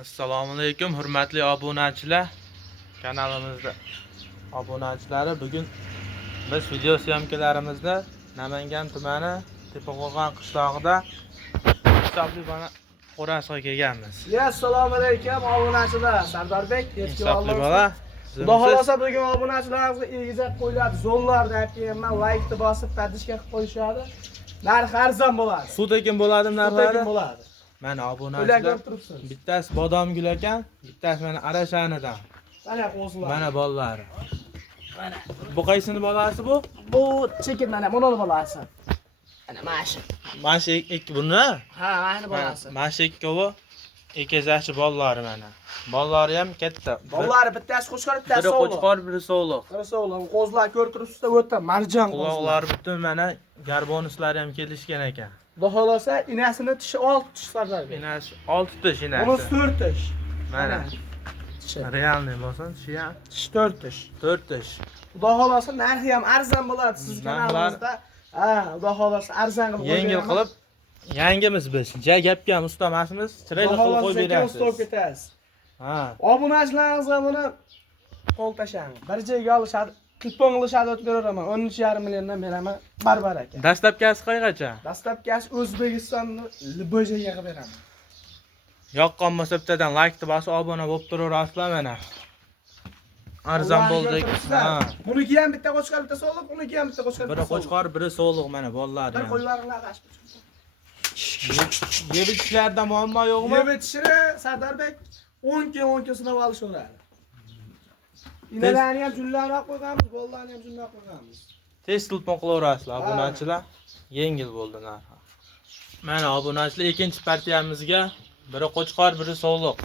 Assalomu alaykum hurmatli obunachilar. Kanalimizda obunachilari, bugun biz video syomkalarimizni Namangan tumani Tepaqo'rg'on qishlog'ida hisobli bola qo'rasiga kelganmiz. Assalomu alaykum obunachilar. Sardorbek Hisobli bola. Xudo xolosa bugun obunachilarimizga egizak qo'yiladi. Zo'llarda aytganman, like bosib, padishka qilib qo'yishadi. Narx arzon bo'ladi. Suvtekin bo'ladi narxlari. Suvtekin bo'ladi. Mana obunachilar. Bittasi bodom gul ekan, bittasi mana arashanidan. Mana qo'zlar. Mana bolalari. Mana bu qaysini bolasi bu? Bu chekin mana bunol bolasi. Mana mashi. Mashi ikki buni? Ha, mana bolasi. Mashi ikkovi ekezachi bolalari mana. Bolalari ham katta. Bolalari bittasi qo'chqor, bittasi Biri so'liq. qo'chqor, biri so'liq. Biri so'liq. Qo'zlar ko'rib turibsizda o'ta marjon qo'zlar. Quloqlari butun mana garbonuslari ham kelishgan ekan. Xudo xolosa inasini tishi 6 tish Sardorbek. Inasi 6 tish inasi. Buni 4 tish. Mana. Realniy bo'lsin, shu ham 4 tish. 4 tish. Xudo xolosa narxi ham arzon bo'ladi siz kanalimizda. Ha, xudo xolosa arzon qilib yengil qilib yangimiz biz. Gapga ham ustomasimiz, chiroyli qilib qo'yib berasiz. Ustob ketasiz. Ha. Obunachilaringizga buni qo'l tashlang. Bir joyga olishadi, qilpon qilishadi o'tib beraman. 13,5 milliondan beraman. Barbar aka. Dastlabkasi qayergacha? Dastlabkasi O'zbekistonni Libojaga qilib beraman. Yoqqan bo'lsa bittadan like bosib obuna bo'lib turaverasizlar mana. Arzon bo'ldik. Ha. Buniki ham bitta qo'chqor, bitta so'liq, buniki ham bitta qo'chqor. Biri qo'chqor, biri so'liq mana bolalari Bir ham. qo'yvaringlar qashib. Yeb ichishlarda muammo yo'qmi? Yeb ichishni Sardorbek 10 kun sinab olishaveradi. Inalarni ham junlarga qo'yganmiz, bolalarni ham junlarga qo'yganmiz. Tez telefon qilaverasizlar obunachilar. Yengil bo'ldi narxi. Mana obunachilar ikkinchi partiyamizga biri qo'chqor, biri so'liq.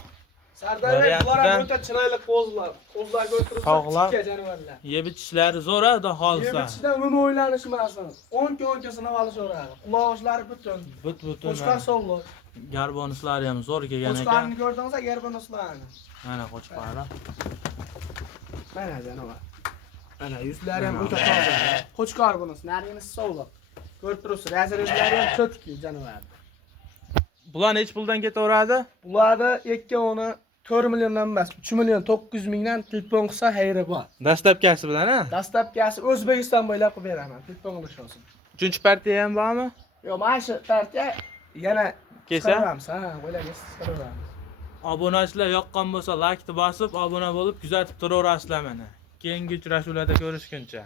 Sardorbek bular ham o'ta chiroyli qo'zlar. Qo'zlar ko'rib turibsiz, tikka jonivorlar. Yeb ichishlari zo'r edi holsa. Yeb ichishdan uni o'ylanishmasin. 10 kun sinab olishaveradi. Quloqlari butun. But-butun. Qo'chqor so'liq. Garbonuslari ham zo'r kelgan ekan. Qo'chqorni ko'rdingizlar, garbonuslarini. Mana qo'chqori. Mana jonivor. Mana yuzlari ham o'ta toza. Qo'chqor bunisi, narigisi so'liq. Ko'rib turibsiz, razryozlari ham cho'tki jonivor. Bular nech puldan ketaveradi? Bularni ikkoni 4 milliondan emas, 3 million 900 mingdan telefon qilsa xayri bor. Dastlabkasi bilan, ha? Dastlabkasi O'zbekiston bo'ylab qilib beraman. Telefon qilish olsin. Uchinchi partiya ham bormi? Yo'q, mana shu partiya yana kelsa, ha, bo'ylab chiqaramiz. Obunachilar yoqqan bo'lsa like bosib, obuna bo'lib kuzatib turaverasizlar mana. Keyingi uchrashuvlarda ko'rishguncha.